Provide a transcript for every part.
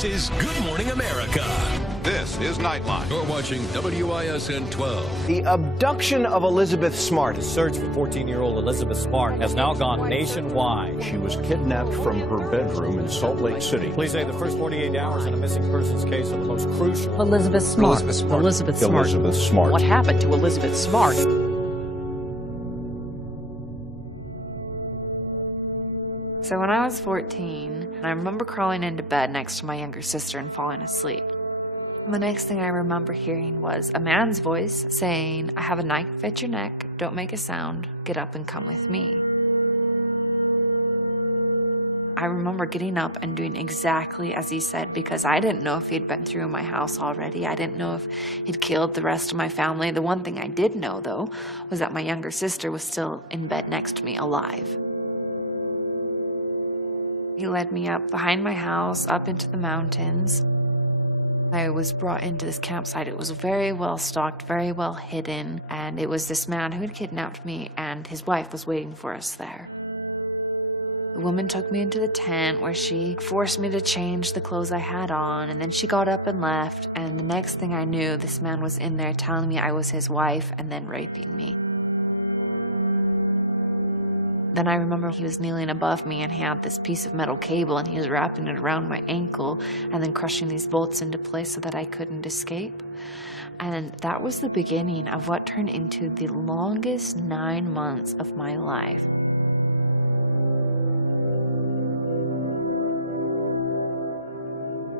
This is Good Morning America. This is Nightline. You're watching WISN 12. The abduction of Elizabeth Smart. The search for 14-year-old Elizabeth Smart has now gone nationwide. She was kidnapped from her bedroom in Salt Lake City. Police say the first 48 hours in a missing persons case are the most crucial. Elizabeth Smart. Elizabeth Smart. What happened to Elizabeth Smart? So when I was 14, I remember crawling into bed next to my younger sister and falling asleep. The next thing I remember hearing was a man's voice saying, "I have a knife at your neck, don't make a sound, get up and come with me." I remember getting up and doing exactly as he said because I didn't know if he'd been through my house already. I didn't know if he'd killed the rest of my family. The one thing I did know, though, was that my younger sister was still in bed next to me, alive. He led me up behind my house, up into the mountains. I was brought into this campsite. It was very well stocked, very well hidden, and it was this man who had kidnapped me, and his wife was waiting for us there. The woman took me into the tent where she forced me to change the clothes I had on, and then she got up and left, and the next thing I knew, this man was in there telling me I was his wife and then raping me. Then I remember he was kneeling above me and he had this piece of metal cable and he was wrapping it around my ankle and then crushing these bolts into place so that I couldn't escape. And that was the beginning of what turned into the longest 9 months of my life.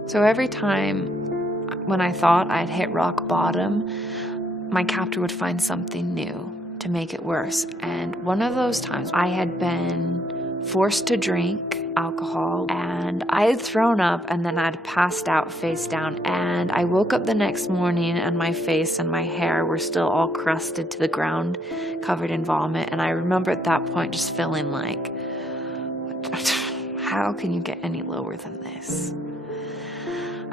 So every time when I thought I'd hit rock bottom, my captor would find something new to make it worse. And one of those times I had been forced to drink alcohol and I had thrown up and then I'd passed out face down, and I woke up the next morning and my face and my hair were still all crusted to the ground, covered in vomit. And I remember at that point just feeling like, how can you get any lower than this?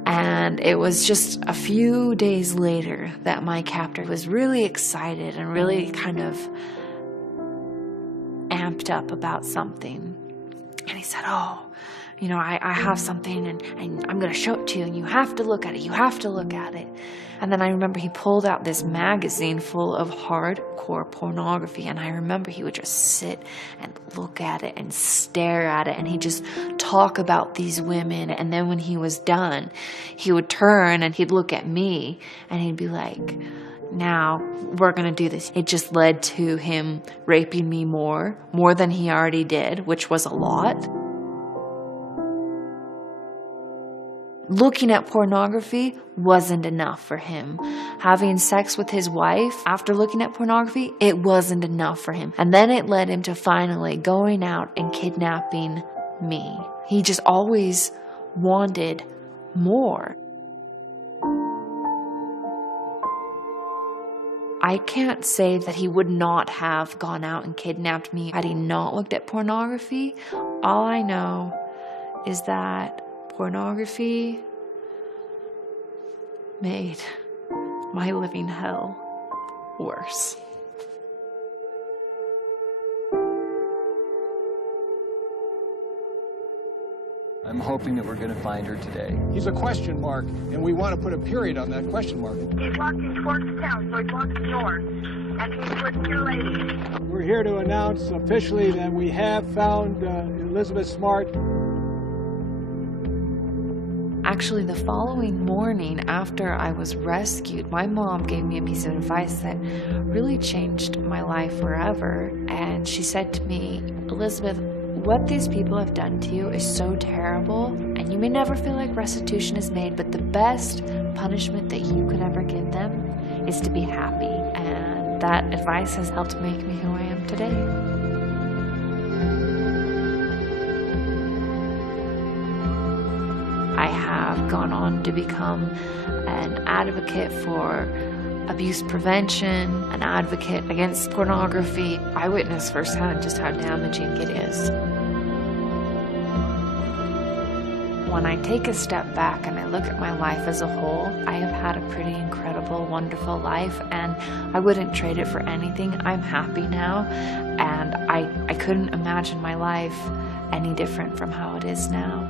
And it was just a few days later that my captor was really excited and really kind of amped up about something. And he said, "Oh, you know, I have something and I'm going to show it to you and you have to look at it. You have to look at it." And then I remember he pulled out this magazine full of hardcore pornography, and I remember he would just sit and look at it and stare at it, and he'd just talk about these women, and then when he was done, he would turn and he'd look at me and he'd be like, "Now we're gonna do this." It just led to him raping me more than he already did, which was a lot. Looking at pornography wasn't enough for him. Having sex with his wife after looking at pornography, it wasn't enough for him. And then it led him to finally going out and kidnapping me. He just always wanted more. I can't say that he would not have gone out and kidnapped me had he not looked at pornography. All I know is that pornography made my living hell worse. I'm hoping that we're going to find her today. He's a question mark, and we want to put a period on that question mark. He's locked his forks down, so he locked the door. And he's with two ladies. We're here to announce officially that we have found Elizabeth Smart. Actually, the following morning after I was rescued, my mom gave me a piece of advice that really changed my life forever. And she said to me, "Elizabeth, what these people have done to you is so terrible, and you may never feel like restitution is made, but the best punishment that you could ever give them is to be happy." And that advice has helped make me who I am today. I have gone on to become an advocate for abuse prevention, an advocate against pornography. I witnessed firsthand just how damaging it is. When I take a step back and I look at my life as a whole, I have had a pretty incredible, wonderful life, and I wouldn't trade it for anything. I'm happy now, and I couldn't imagine my life any different from how it is now.